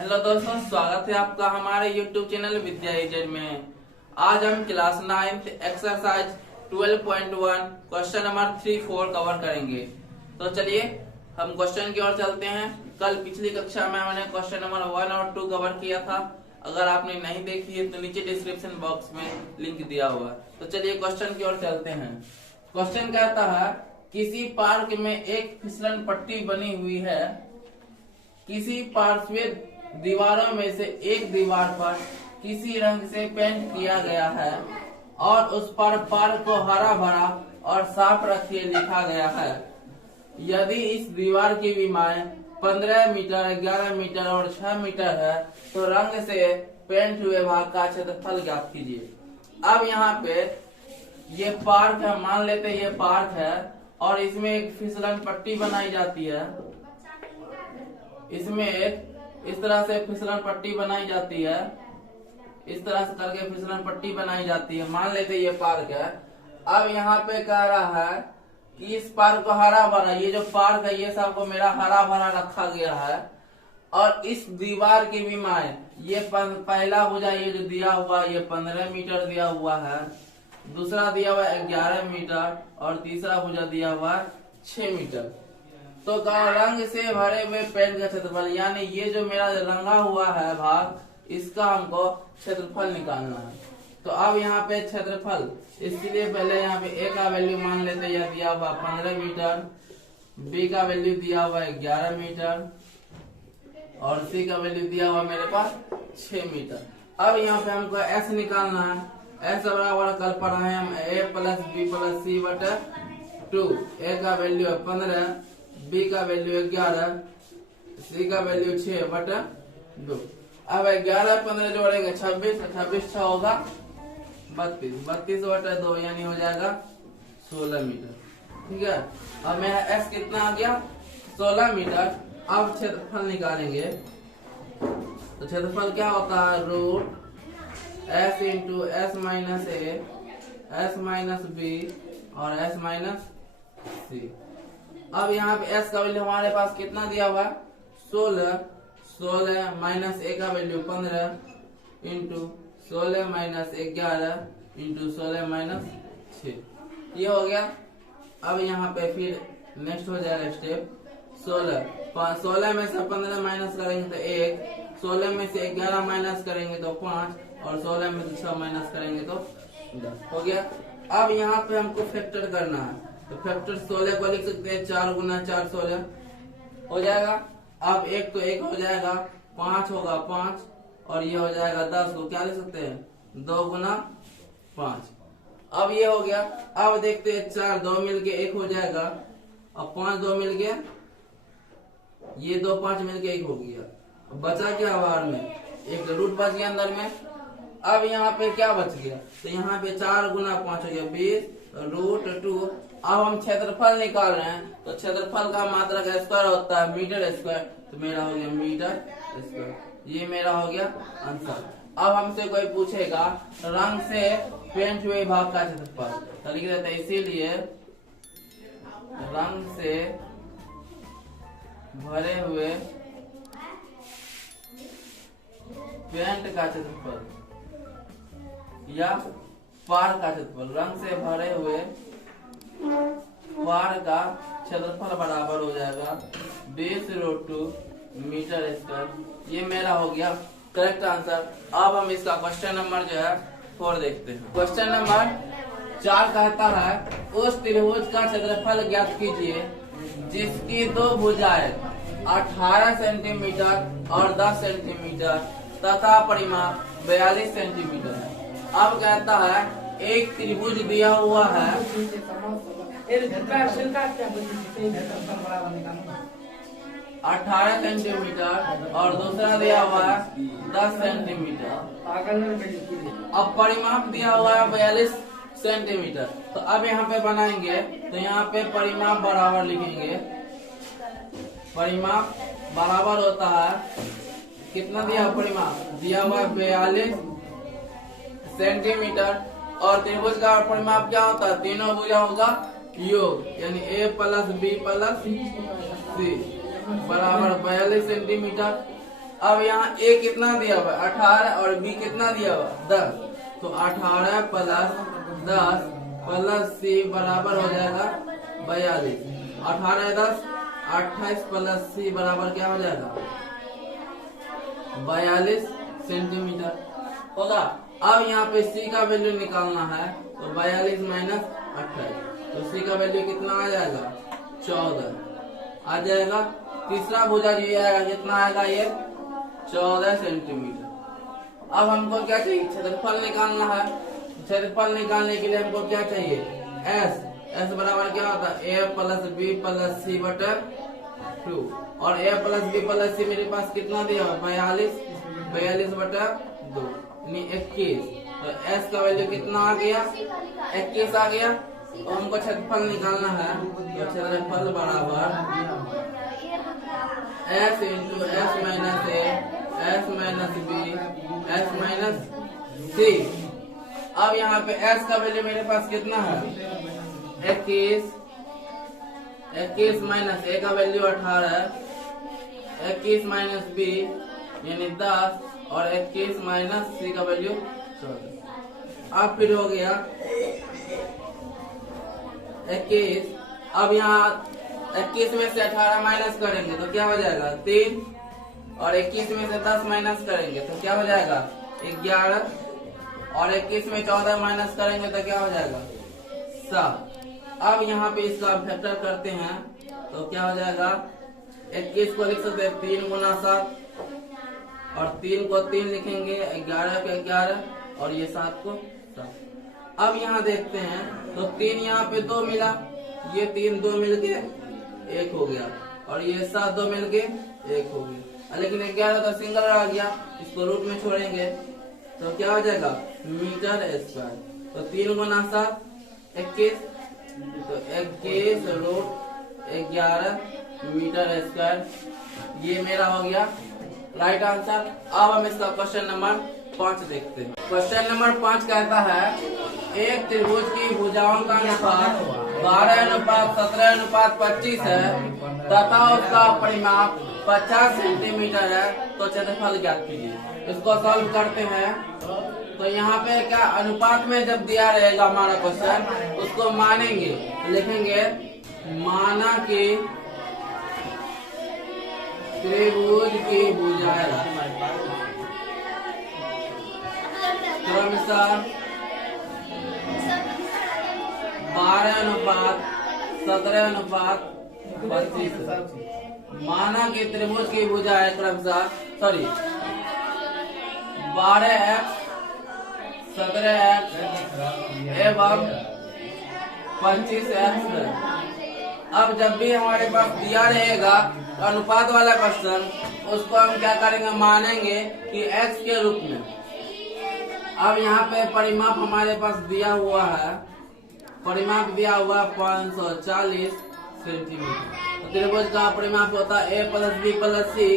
Hello दोस्तों, स्वागत है आपका हमारे YouTube चैनल विद्या एजेड में। आज हम class 9th exercise 12.1 question number 3-4 cover करेंगे। तो चलिए हम क्वेश्चन की ओर चलते हैं। कल पिछली कक्षा में हमने क्वेश्चन नंबर 1 और 2 कवर किया था। अगर आपने नहीं देखी है तो नीचे डिस्क्रिप्शन बॉक्स में लिंक दिया हुआ है। तो चलिए क्वेश्चन की ओर चलते हैं। क्वेश्चन कहता है, किसी पार्क में एक फिसलन पट्टी बनी हुई है। किसी पार्श्व दीवारों में से एक दीवार पर किसी रंग से पेंट किया गया है और उस पर पार्क को हरा भरा और साफ रखिए लिखा गया है। यदि इस दीवार की विमाएं 15 मीटर, 11 मीटर और 6 मीटर है तो रंग से पेंट हुए भाग का क्षेत्रफल ज्ञात कीजिए। अब यहाँ पे ये पार्क है, मान लेते हैं ये पार्क है और इसमें एक फिसलन पट्टी बनाई जाती है। इसमें एक इस तरह से फिसलन पट्टी बनाई जाती है, इस तरह से करके फिसलन पट्टी बनाई जाती है। मान लेते ये पार्क है। अब यहाँ पे कह रहा है कि इस पार्क को हरा भरा, ये जो पार्क है ये सबको मेरा हरा भरा रखा गया है और इस दीवार की विमाएं ये पहला भुजा ये जो दिया हुआ ये 15 मीटर दिया हुआ है, दूसरा दिया हुआ है 11 मीटर और तीसरा भुजा दिया हुआ है 6 मीटर। तो रंग से भरे हुए पेंट का क्षेत्रफल, यानी ये जो मेरा रंगा हुआ है भाग, इसका हमको क्षेत्रफल निकालना है। तो अब यहाँ पे क्षेत्रफल, इसलिए पहले यहाँ पे ए का वैल्यू मान लेते हैं, यह दिया हुआ 15 मीटर, बी का वैल्यू दिया हुआ है 11 मीटर और सी का वैल्यू दिया हुआ मेरे पास 6 मीटर। अब यहाँ पे हमको एस निकालना है। एस बराबर कल पढ़ा है हम ए प्लस बी प्लस सी बटा 2। ए का वैल्यू है 15, बी का वैल्यू 11, सी का वैल्यू 6 बटा 2। अब 11-15 जोड़ेंगे 26, 26 6 होगा 32, 32 बटा 2 यानी हो जाएगा 16 मीटर। ठीक है, अब मेरा एस कितना आ गया 16 मीटर। अब क्षेत्रफल निकालेंगे तो क्षेत्रफल क्या होता है, root S into S minus ए, एस माइनस बी और एस माइनस सी। अब यहाँ पे s का वैल्यू हमारे पास कितना दिया हुआ है 16, 16 माइनस a का value 15 into 16 minus 11 into 16 minus 6, ये हो गया। अब यहाँ पे फिर नेक्स्ट हो जाएगा स्टेप 16 में से 15 माइनस करेंगे तो 1, 16 में से 11 माइनस करेंगे तो 5 और 16 में से 6 माइनस करेंगे तो 10 हो गया। अब यहाँ पे हमको फैक्टर करना है तो फैक्टर 16 को लिख सकते हैं 4 गुना 4 16 हो जाएगा। अब 1 तो 1 हो जाएगा, 5 होगा 5 और ये हो जाएगा 10 को क्या लिख सकते हैं 2 गुना 5। अब ये हो गया। अब देखते हैं 4 2 मिलके 1 हो जाएगा और 5 2 मिलके ये 2 5 मिलके 1 हो गया। बचा क्या बाहर में, एक रूट बच गया अंदर में। अब यहाँ पे क्या बच गया, तो यहाँ पे 4 गुना 5 हो गया 20 रूट 2। अब हम क्षेत्रफल निकाल रहे हैं तो क्षेत्रफल का मात्रक स्क्वायर होता है मीटर स्क्वायर, तो मेरा हो गया मीटर स्क्वायर, ये मेरा हो गया आंसर। अब हमसे कोई पूछेगा रंग से पेंट हुए भाग का क्षेत्रफल, तो लिख देते हैं इसीलिए रंग से भरे हुए पेंट का क्षेत्रफल या पार का क्षेत्रफल, रंग से भरे हुए पार का क्षेत्रफल बराबर हो जाएगा 20√2 मीटर स्क्वायर। ये मेरा हो गया करेक्ट आंसर। अब हम इसका क्वेश्चन नंबर जो है 4 देखते हैं। क्वेश्चन नंबर 4 कहता है, उस त्रिभुज का क्षेत्रफल ज्ञात कीजिए जिसकी 2 भुजाएं 18 सेंटीमीटर और 10 सेंटीमीटर तथा परिमाप 42 सेंटीमीटर है। अब कहता है एक त्रिभुज दिया हुआ है 18 सेंटीमीटर और दूसरा दिया हुआ है 10 सेंटीमीटर। अब परिमाप दिया हुआ है 42 सेंटीमीटर। तो अब यहाँ पे बनाएंगे तो यहाँ पे परिमाप बराबर लिखेंगे। परिमाप बराबर होता है कितना दिया परिमाप दिया हुआ है 42 सेंटीमीटर और त्रिभुज का परिमाप क्या होता है, तीनों भुजाओं का योग, यानी a प्लस बी प्लस सी बराबर 42 सेंटीमीटर। अब यहाँ ए कितना दिया हुआ 18 और बी कितना दिया हुआ 10, तो 18 प्लस 10 प्लस सी बराबर हो जाएगा 42। 18 10 28 प्लस सी बराबर क्या हो जाएगा 42 सेंटीमीटर होगा। अब यहाँ पे सी का वैल्यू निकालना है, तो 42 माइनस 28, तो सी का वैल्यू कितना आ जाएगा 14 आ जाएगा। तीसरा भुजा जो आएगा कितना आएगा ये 14 सेंटीमीटर। अब हमको क्या चाहिए क्षेत्रफल निकालना है। क्षेत्रफल निकालने के लिए हमको क्या चाहिए एस। एस बराबर क्या होता है ए प्लस बी प्लस सी बटा 2, और ए प्लस बी प्लस सी मेरे पास कितना दिया 42 बटा 2 यानी 21, तो एस का वैल्यू कितना आ गया 21 आ गया। तो हमको क्षेत्रफल निकालना है, तो क्षेत्रफल बराबर S into S minus A S minus B S minus सी। अब यहाँ पे एस का वैल्यू मेरे पास कितना है 21 माइनस ए का वैल्यू 18, 21 माइनस बी यानी 10 और 21 माइनस सी का वैल्यू 14। अब फिर हो गया 21। अब यहाँ 21 में से 18 माइनस करेंगे तो क्या हो जाएगा 3, और 21 में से 10 माइनस करेंगे तो क्या हो जाएगा 11, और 21 में 14 माइनस करेंगे तो क्या हो जाएगा 7। अब यहाँ पे इसका फैक्टर करते हैं तो क्या हो जाएगा 21 को लिख सकते हैं 3 गुना 7, और 3 को 3 लिखेंगे 11 को 11 और ये 7 को 7। अब यहाँ देखते हैं तो 3 यहाँ पे 2 मिला, ये 3 2 मिलके 1 हो गया, और ये 7 2 मिलके 1 हो गया, लेकिन 11 तो सिंगल आ गया, इसको रूट में छोड़ेंगे तो क्या हो जाएगा मीटर स्क्वायर। तो 3 गुना 7 21, तो 21 रूट 11 मीटर स्क्वायर, ये मेरा हो गया राइट आंसर। अब हम इसका क्वेश्चन नंबर 5 देखते हैं। क्वेश्चन नंबर 5 कहता है एक त्रिभुज की भुजाओं का अनुपात 12:17:25 है तथा उसका परिमाप 50 सेंटीमीटर है, तो क्षेत्रफल ज्ञात कीजिए। इसको सॉल्व करते हैं। तो यहाँ पे क्या अनुपात में जब दिया रहेगा हमारा क्वेश्चन, उसको मानेंगे तो लिखेंगे माना कि त्रिभुज की भुजाएं क्रमशः 12:17:25। माना कि त्रिभुज की भुजाएं क्रमशः 12x 17x एवं 25x है। अब जब भी हमारे पास दिया रहेगा अनुपात वाला क्वेश्चन, उसको हम क्या करेंगे मानेंगे कि x के रूप में। अब यहाँ पे परिमाप हमारे पास दिया हुआ है, परिमाप दिया हुआ 540 सेंटीमीटर। तो त्रिभुज का परिमाप होता है a प्लस बी प्लस सी,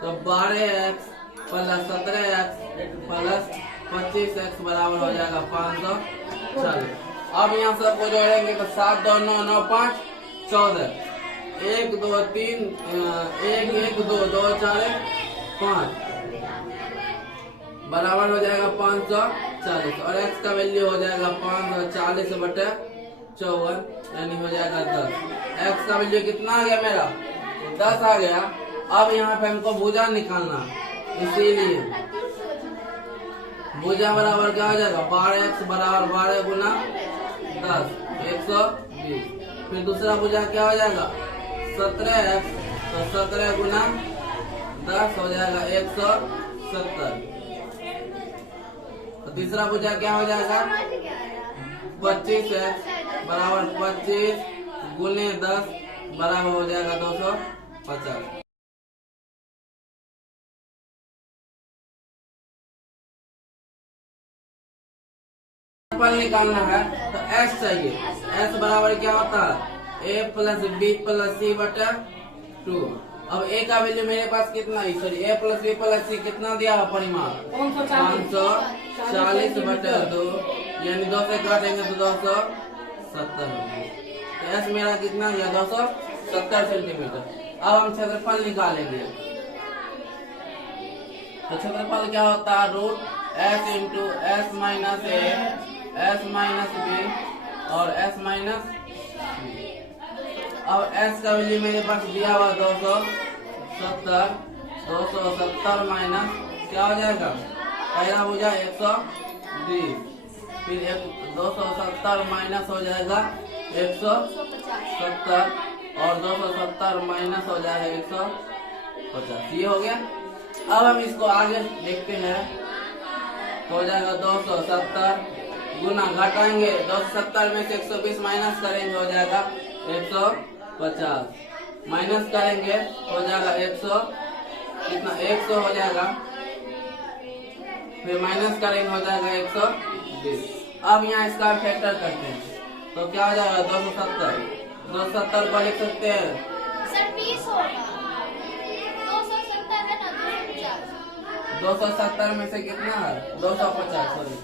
तो 12x plus 17x plus 25x बराबर हो जाएगा 540। अब यहाँ सबको जोड़ेंगे तो 7 2 9 9 5 14, 1 2 3 1 1 2 2 4 5 बराबर हो जाएगा 540, और x का वैल्यू हो जाएगा 540 बटे 54 यानी हो जाएगा 10। x का वैल्यू कितना आ गया मेरा 10 आ गया। अब यहाँ पे हमको भुजा निकालना, इसीलिए भुजा बराबर क्या हो जाएगा 12x बराबर 12 गुना 10 120। फिर दूसरा भुजा क्या हो जाएगा 17x, तो 17 गुना 10 हो जाएगा 170। तीसरा भुजा क्या हो जाएगा 25x बराबर 25 गुने 10 बराबर हो जाएगा 250। निकालना है तो s चाहिए। s बराबर क्या होता है a प्लस बी प्लस सी बटा 2। अब a का वैल्यू मेरे पास कितना है, sorry a plus B plus C कितना दिया है परिमाप 540 बटा 2, यानी 2 से काटेंगे तो 270 होगा। तो s मेरा कितना गया 270 सेंटीमीटर। अब हम क्षेत्रफल निकालेंगे। तो क्षेत्रफल क्या होता है, root S into S minus A S minus B और एस माइनस। अब एस का वैल्यू मेरे पास दिया हुआ 270 माइनस क्या हो जाएगा, पहला हो जाए 120, फिर 270 माइनस हो जाएगा 170 और 270 माइनस हो जाएगा 150। ये हो गया। अब हम इसको आगे देखते हैं, हो जाएगा 270 गुना घटाएंगे 270 में से 120 माइनस करेंगे हो जाएगा 150, माइनस करेंगे हो जाएगा 100 कितना 100 हो जाएगा, फिर माइनस करेंगे हो जाएगा 120। अब यहाँ इसका फैक्टर करते हैं तो क्या हो जाएगा 270 को लिख सकते हैं सर 20 होगा, 270 है ना, 270 में से कितना है 250, सॉरी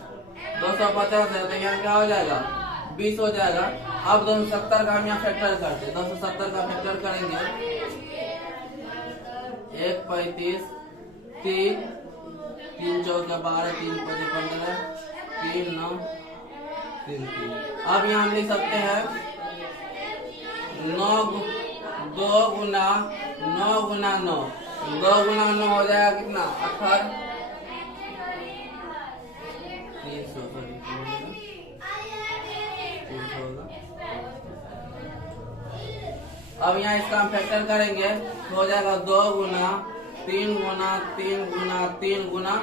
250 है तो यहाँ क्या हो जाएगा 20 हो जाएगा। अब 270 का हम यहाँ फैक्टर करते हैं, 270 का फैक्टर करेंगे 1 35 3 3 चौके 12 3 5 15 3 9 3 3। अब यहाँ हम लिख सकते हैं 9 2 गुना 9 गुना 9 2 गुना 9 हो जाएगा कितना 18 300 होगा। अब यहाँ इसका हम फैक्टर करेंगे तो हो जाएगा 2 गुना 3 गुना 3 गुना 3 गुना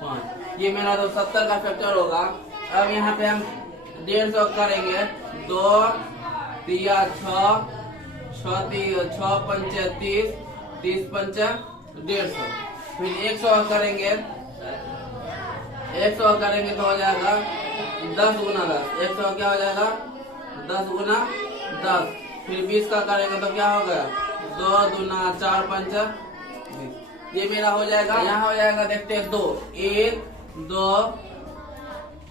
5। ये मेरा 270 का फैक्टर होगा। अब यहाँ पे हम 150 करेंगे 2 तिया 6 6 पंचे 30 30 पंचे 150, फिर 100 करेंगे 100 करेंगे तो हो जाएगा 10 गुना 10, 100 क्या हो जाएगा 10 गुना 10, फिर 20 का करेंगे तो क्या होगा 2 दूना 4 5 20। ये मेरा हो जाएगा। यहाँ हो जाएगा देखते हैं 2 1 2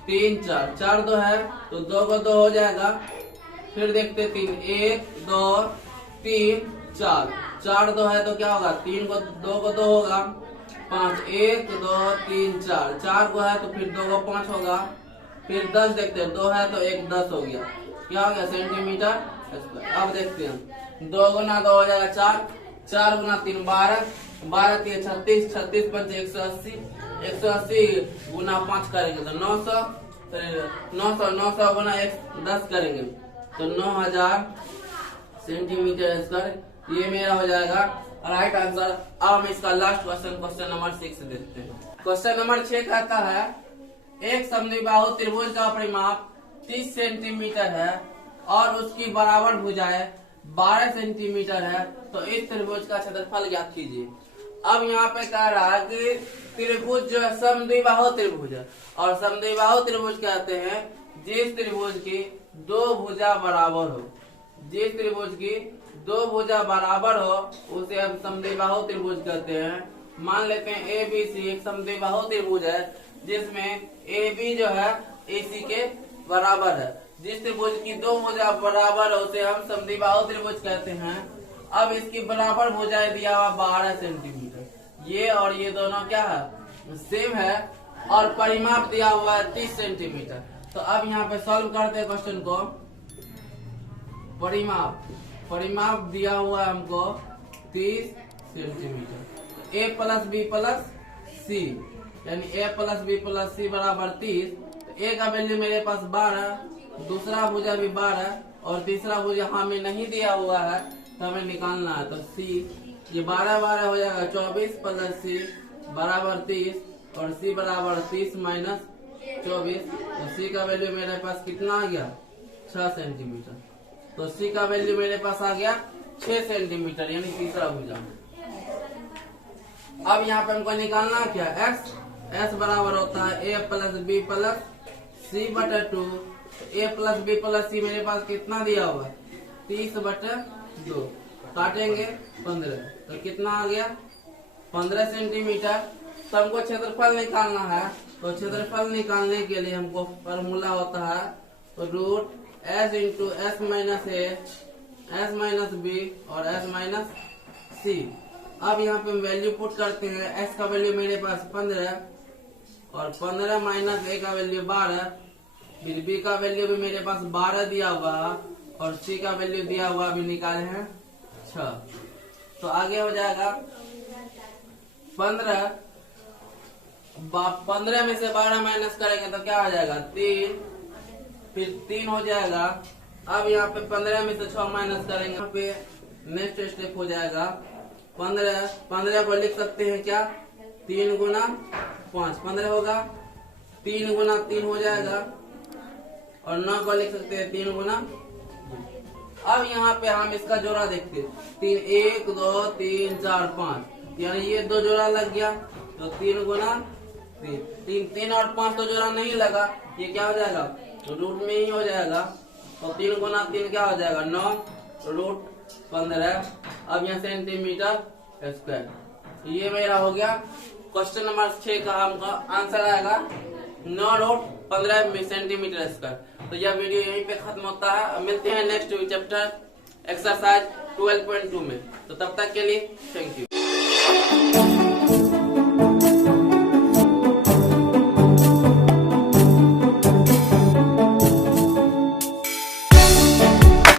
3 4 4 2 है तो 2 को 2 हो जाएगा, फिर देखते 3 1 2 3 4 4 2 है तो क्या होगा 3 को 2 को 2 होगा, 5 1 2 3 4 4 को है तो फिर 2 को 5 होगा, फिर 10 देखते हैं 2 है तो 1 10 हो गया, क्या हो गया सेंटीमीटर स्क्वायर। अब देखते हैं 2 गुना 2 हो जाएगा 4 4 गुना 3 12 12 3 36 36 5 180 180 गुना 5 करेंगे तो 900 900 गुना 10 करेंगे तो 9000 सेंटीमीटर स्क्वायर। ये मेरा हो जाएगा राइट आंसर। अब हम इसका लास्ट क्वेश्चन नंबर 6 देखते हैं। क्वेश्चन नंबर 6 कहता है एक समद्विबाहु त्रिभुज का परिमाप 30 सेंटीमीटर है और उसकी बराबर भुजाएं 12 सेंटीमीटर है, तो इस त्रिभुज का क्षेत्रफल ज्ञात कीजिए। अब यहाँ पे कह रहा है कि त्रिभुज जो है समद्विबाहु त्रिभुज है, और समद्विबाहु त्रिभुज कहते हैं जिस त्रिभुज की दो भुजा बराबर हो, जिस त्रिभुज की दो भुजा बराबर हो उसे हम समद्विबाहु त्रिभुज कहते हैं। मान लेते हैं ए बी सी एक समद्विबाहु त्रिभुज है जिसमें ए बी जो है ए सी के बराबर है। जिस त्रिभुज की दो भुजा बराबर है उसे हम समद्विबाहु त्रिभुज कहते हैं। अब इसकी बराबर भुजाएं दिया हुआ 12 सेंटीमीटर, ये और ये दोनों क्या है सेम है, और परिमाप दिया हुआ है 30 सेंटीमीटर। तो अब यहाँ पे सॉल्व करते हैं क्वेश्चन को। परिमाप दिया हुआ है हमको 30 सेंटीमीटर। ए प्लस बी प्लस सी यानी ए प्लस बी प्लस सी बराबर 30। तो ए का वैल्यू मेरे पास 12, दूसरा भुजा भी 12 और तीसरा भुजा हमें नहीं दिया हुआ है तो हमें निकालना है। तो सी ये 12 12 हो जाएगा 24 प्लस सी बराबर 30 और सी बराबर 30 माइनस 24। तो सी का वैल्यू मेरे पास कितना आ गया 6 सेंटीमीटर। तो सी का वैल्यू मेरे पास आ गया 6 सेंटीमीटर यानी तीसरा भुजा। अब यहाँ पे हमको निकालना क्या एस बराबर होता है ए प्लस बी प्लस सी बटा 2। ए प्लस बी प्लस सी मेरे पास कितना दिया हुआ 30 बटा 2, काटेंगे 15 तो कितना आ गया 15 सेंटीमीटर। तो हमको क्षेत्रफल निकालना है, तो क्षेत्रफल निकालने के लिए हमको फॉर्मूला होता है root S into S minus A S minus B और एस माइनस सी। अब यहाँ पे वैल्यू पुट करते हैं। x का वैल्यू मेरे पास 15 और 15 माइनस a का वैल्यू 12, फिर b का वैल्यू भी मेरे पास 12 दिया हुआ और c का वैल्यू दिया हुआ अभी निकाले हैं 6। तो आगे हो जाएगा 15 में से 12 माइनस करेंगे तो क्या हो जाएगा 3, फिर 3 हो जाएगा। अब यहाँ पे 15 में से 6 माइनस करेंगे, यहाँ पे नेक्स्ट स्टेप हो जाएगा 15 को लिख सकते हैं क्या 3 गुना 5, 15 होगा, 3 गुना 3 हो जाएगा और 9 को लिख सकते हैं 3 गुना। अब यहाँ पे हम इसका जोड़ा देखते हैं, 1 2 3 4 5, यानी ये 2 जोड़ा लग गया तो 3 गुना 3 और 5 तो जोड़ा नहीं लगा, ये क्या हो जाएगा रूट में ही हो जाएगा। तो 3 गुना 3 क्या हो जाएगा 9 रूट 15। अब यहाँ सेंटीमीटर स्क्वायर, ये मेरा हो गया क्वेश्चन नंबर 6 का हमका आंसर आएगा 9 रूट 15 सेंटीमीटर स्क्वायर। तो यह वीडियो यहीं पे खत्म होता है। मिलते हैं नेक्स्ट चैप्टर एक्सरसाइज 12.2 में। तो तब तक के लिए थैंक यू।